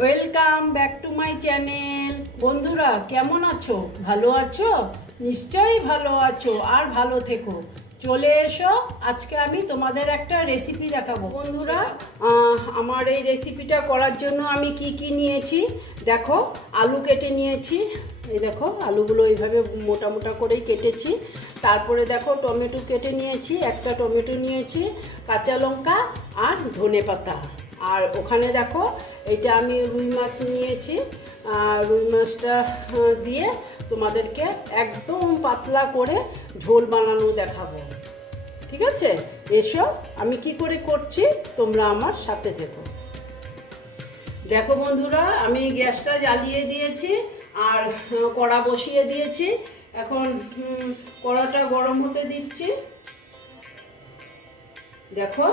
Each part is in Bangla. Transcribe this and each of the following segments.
Welcome back to my channel বন্ধুরা, কেমন আছো? ভালো আছো? নিশ্চয়ই ভালো আছো আর ভালো থেকো। চলে এসো, আজকে আমি তোমাদের একটা রেসিপি দেখাবো। বন্ধুরা আমার এই রেসিপিটা করার জন্য আমি কি কি নিয়েছি? দেখো, আলু কেটে নিয়েছি। এই দেখো, আলুগুলো এইভাবে মোটা মোটা করেই কেটেছি। তারপরে দেখো, টমেটো কেটে নিয়েছি, একটা টমেটো নিয়েছি, কাঁচা লঙ্কা আর ধনে পাতা আর ওখানে দেখো এটা আমি রুই মাছ নিয়েছি। আর রুই মাছটা দিয়ে তোমাদেরকে একদম পাতলা করে ঝোল বানানো দেখাবো। ঠিক আছে? এসো, আমি কি করে করছি তোমরা আমার সাথে থেকো। দেখো বন্ধুরা, আমি গ্যাসটা জ্বালিয়ে দিয়েছি আর কড়া বসিয়ে দিয়েছি। এখন কড়াটা গরম হতে দিচ্ছি। দেখো,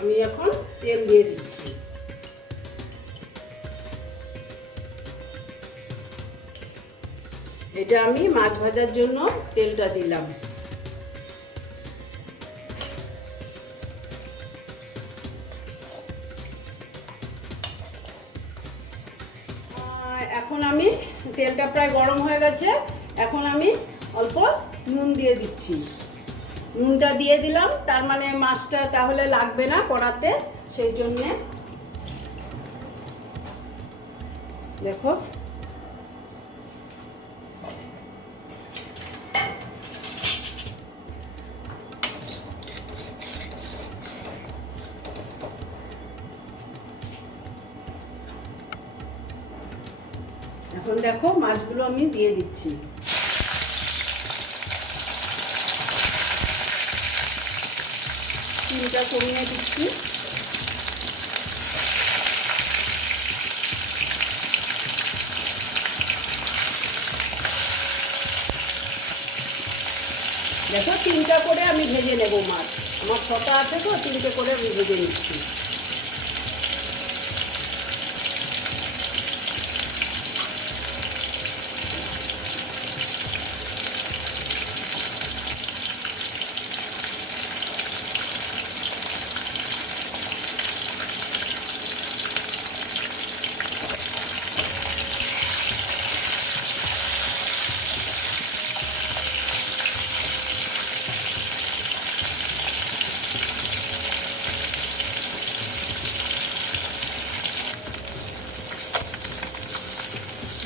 আমি এখন তেল দিয়ে দিচ্ছি। এটা আমি মাছ ভাজার জন্য তেলটা দিলাম। এখন আমি তেলটা প্রায় গরম হয়ে গেছে, এখন আমি অল্প নুন দিয়ে দিচ্ছি। নুনটা দিয়ে দিলাম, তার মানে মাছটা তাহলে লাগবে না কড়াতে, সেই জন্যে। দেখো দেখো, মাছগুলো আমি দিয়ে দিচ্ছি। চিনটা কমিয়ে দিচ্ছি। দেখো তিনটা করে আমি ভেজে নেব মাছ। আমার ছটা আছে তো তিনটে করে আমি ভেজে নিচ্ছি।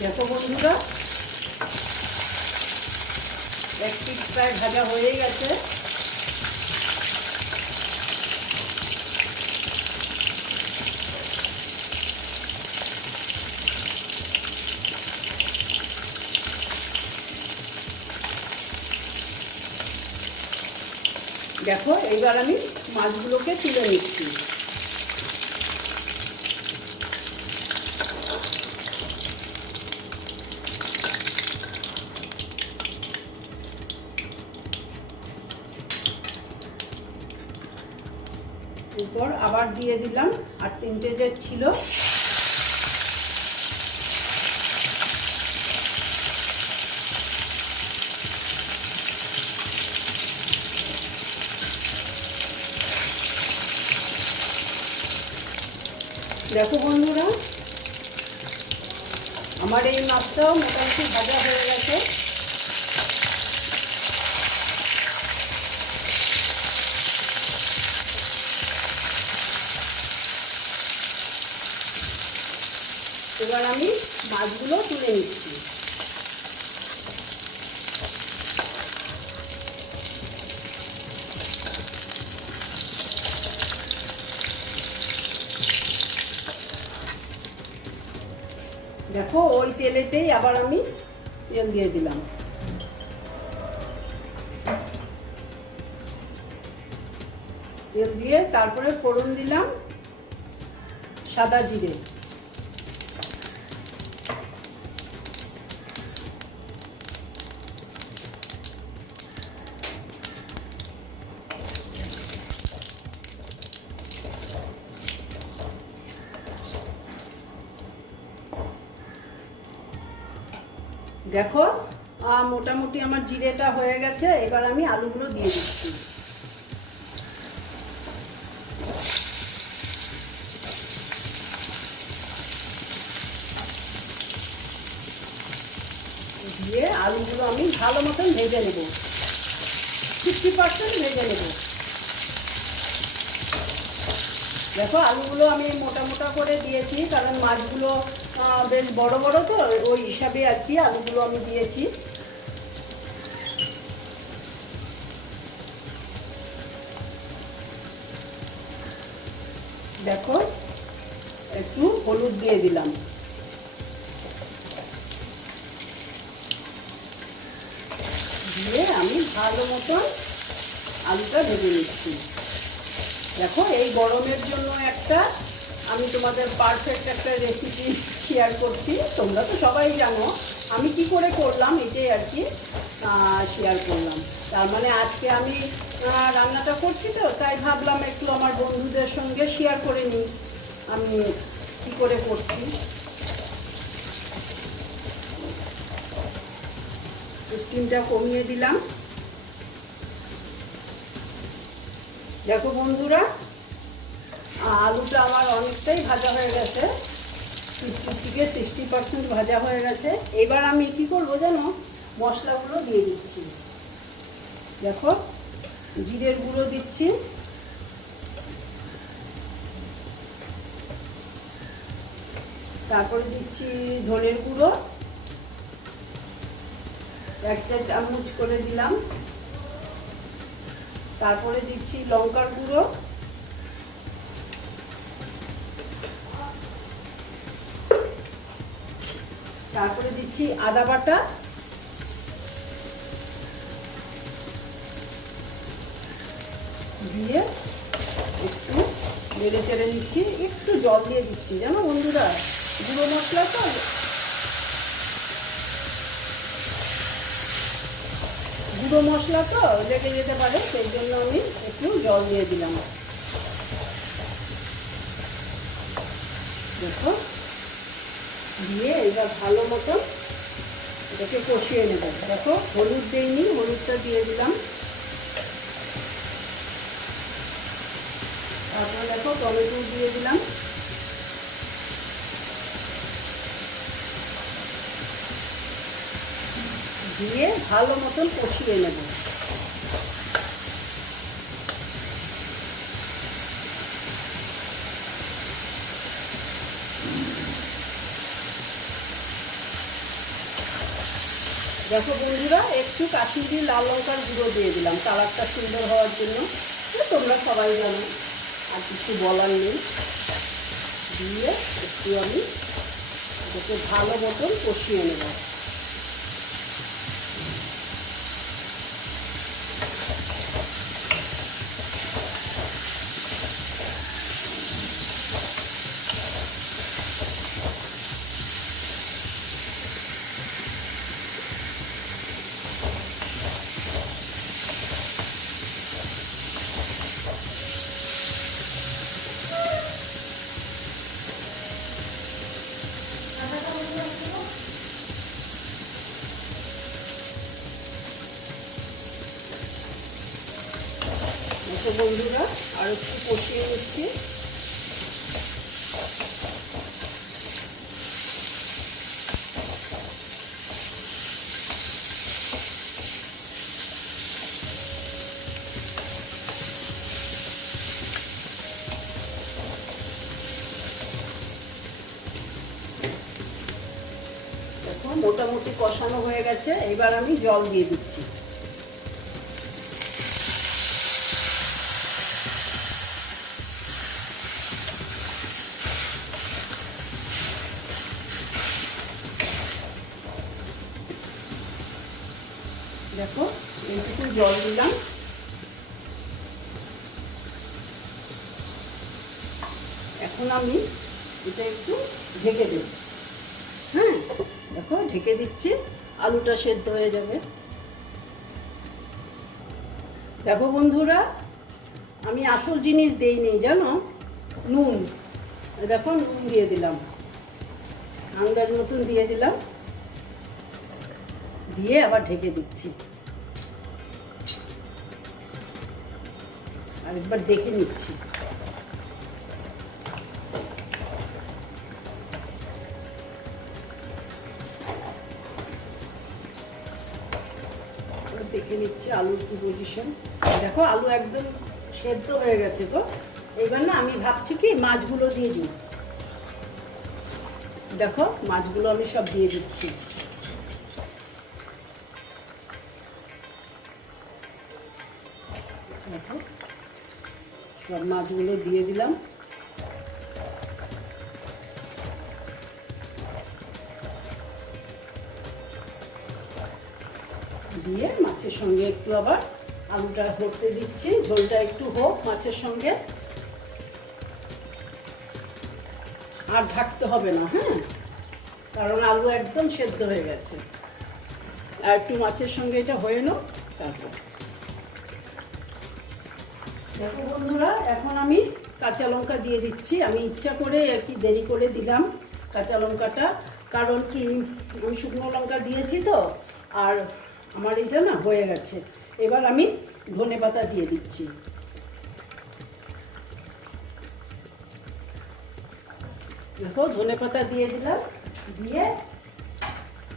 দেখো বন্ধুরা। এক পিঠ প্রায় ভাজা হয়েই গেছে। দেখো এইবার আমি মাছগুলোকে তুলে নিচ্ছি এরপর আবার দিয়ে দিলাম, আর তিনটে যে ছিল। দেখো বন্ধুরা, আমার এই মাছটাও মোটামুটি ভাজা হয়ে গেছে। এবার আমি মাছগুলো তুলে নিচ্ছি। দেখো, ওই তেলেতেই আবার আমি তেল দিয়ে দিলাম। তেল দিয়ে তারপরে ফোড়ন দিলাম সাদা জিরে। দেখো মোটামুটি আমার জিরেটা হয়ে গেছে, এবার আমি আলুগুলো দিয়ে দিচ্ছি। দিয়ে আলুগুলো আমি ভালো মতন ভেজে নেব। ফিফটি পার্সেন্ট ভেজে নেব। দেখো, আলুগুলো আমি মোটা মোটা করে দিয়েছি, কারণ মাছগুলো বেশ বড় বড় তো, ওই হিসাবে আর কি আলুগুলো আমি দিয়েছি। দেখো, একটু হলুদ দিয়ে দিলাম। দিয়ে আমি ভালো মতন আলুটা ভেজে নিচ্ছি। দেখো, এই গরমের জন্য একটা আমি তোমাদের পারফেক্ট একটা রেসিপি শেয়ার করছি। তোমরা তো সবাই জানো। আমি কি করে করলাম, এটাই আর কি শেয়ার করলাম। তার মানে আজকে আমি রান্নাটা করছি তো, তাই ভাবলাম একটু আমার বন্ধুদের সঙ্গে শেয়ার করে নিই। আমি কি করে করছি? স্টিমটা কমিয়ে দিলাম। দেখো বন্ধুরা আলুটা আমার অনেকটাই ভাজা হয়ে গেছে। ফিফটি থেকে সিক্সটি পার্সেন্ট ভাজা হয়ে গেছে। এবার আমি কি করব জানো? মশলাগুলো দিয়ে দিচ্ছি। দেখো, জিরের গুঁড়ো দিচ্ছি। তারপরে দিচ্ছি ধনের গুঁড়ো। এক চামচ করে দিলাম। তারপরে দিচ্ছি লঙ্কার গুঁড়ো। তারপরে দিচ্ছি আদা বাটা। দিয়ে একটু নেড়ে চেড়ে নিচ্ছি, একটু জল দিয়ে দিচ্ছি। জানো বন্ধুরা, গুঁড়ো মশলা তো? গুঁড়ো মশলা তো লেগে যেতে পারে, সেই জন্য আমি একটু জল দিয়ে দিলাম। দেখো দিয়ে এবার ভালো মতন এটাকে কষিয়ে নেব। দেখো, হলুদ দিইনি, হলুদটা দিয়ে দিলাম। তারপরে দেখো, টমেটো দিয়ে দিলাম। দিয়ে ভালো মতন কষিয়ে নেব। দেখো বন্ধুরা একটু কাশ্মীরি লাল লঙ্কার গুঁড়ো দিয়ে দিলাম। কালারটা সুন্দর হওয়ার জন্য। তোমরা সবাই জানো, আর কিছু বলার নেই। দিয়ে একটু আমি ভালো মতন কষিয়ে নেব। দেখো বন্ধুরা, আর একটু কষিয়ে নিচ্ছি। মোটামুটি কষানো হয়ে গেছে। এবার আমি জল দিয়ে দিচ্ছি। দেখো এইটুকু জল দিলাম। এখন আমি এটা একটু ঢেকে দেব। হ্যাঁ দেখো, ঢেকে দিচ্ছি, আলুটা সেদ্ধ হয়ে যাবে। দেখো বন্ধুরা, আমি আসল জিনিস দেইনি, জানো? নুন। দেখো, নুন দিয়ে দিলাম। আন্দাজ মতন দিয়ে দিলাম। দিয়ে আবার ঢেকে দিচ্ছি। আরেকবার দেখে নিচ্ছি। দেখে নিচ্ছি আলুর কি পজিশন দেখো, আলু একদম সেদ্ধ হয়ে গেছে তো। এবার না আমি ভাবছি কি, মাছগুলো দিয়ে দিই। দেখো, মাছগুলো আমি সব দিয়ে দিচ্ছি। সব মাছগুলো দিয়ে দিলাম। দিয়ে মাছের সঙ্গে একটু আবার আলুটা ভরতে দিচ্ছি, ঝোলটা একটু হোক মাছের সঙ্গে। আর ঢাকতে হবে না হ্যাঁ? কারণ আলু একদম সেদ্ধ হয়ে গেছে। আর একটু মাছের সঙ্গে এটা হয়ে নাও তারপর। দেখো বন্ধুরা, এখন আমি কাঁচা লঙ্কা দিয়ে দিচ্ছি। আমি ইচ্ছা করে আর কি দেরি করে দিলাম কাঁচা লঙ্কাটা। কারণ কি, ওই শুকনো লঙ্কা দিয়েছি তো, আর আমার এটা না হয়ে গেছে। এবার আমি ধনে পাতা দিয়ে দিচ্ছি। দেখো, ধনে পাতা দিয়ে দিলাম। দিয়ে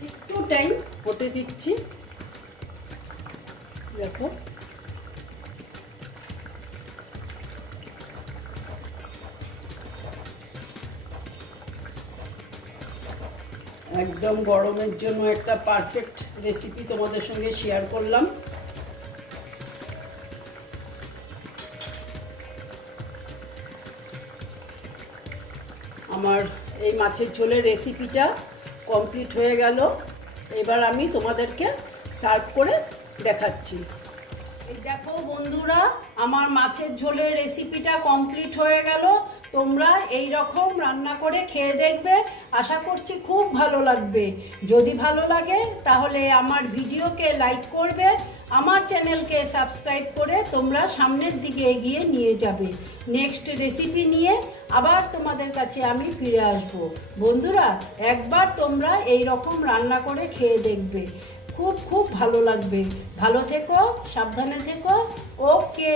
একটু টাইম হতে দিচ্ছি। দেখো। একদম গরমের জন্য একটা পারফেক্ট রেসিপি তোমাদের সঙ্গে শেয়ার করলাম। আমার এই মাছের ঝোলের রেসিপিটা কমপ্লিট হয়ে গেল। এবার আমি তোমাদেরকে সার্ভ করে দেখাচ্ছি। দেখো বন্ধুরা, আমার মাছের ঝোলের রেসিপিটা কমপ্লিট হয়ে গেল। তোমরা এই রকম রান্না করে খেয়ে দেখবে। আশা করছি খুব ভালো লাগবে। যদি ভালো লাগে, তাহলে আমার ভিডিওকে লাইক করবে, আমার চ্যানেলকে সাবস্ক্রাইব করে তোমরা সামনের দিকে এগিয়ে নিয়ে যাবে। নেক্সট রেসিপি নিয়ে আবার তোমাদের কাছে আমি ফিরে আসব। বন্ধুরা, একবার তোমরা এই রকম রান্না করে খেয়ে দেখবে। খুব খুব ভালো লাগবে। ভালো থেকো, সাবধানে থেকো। ওকে।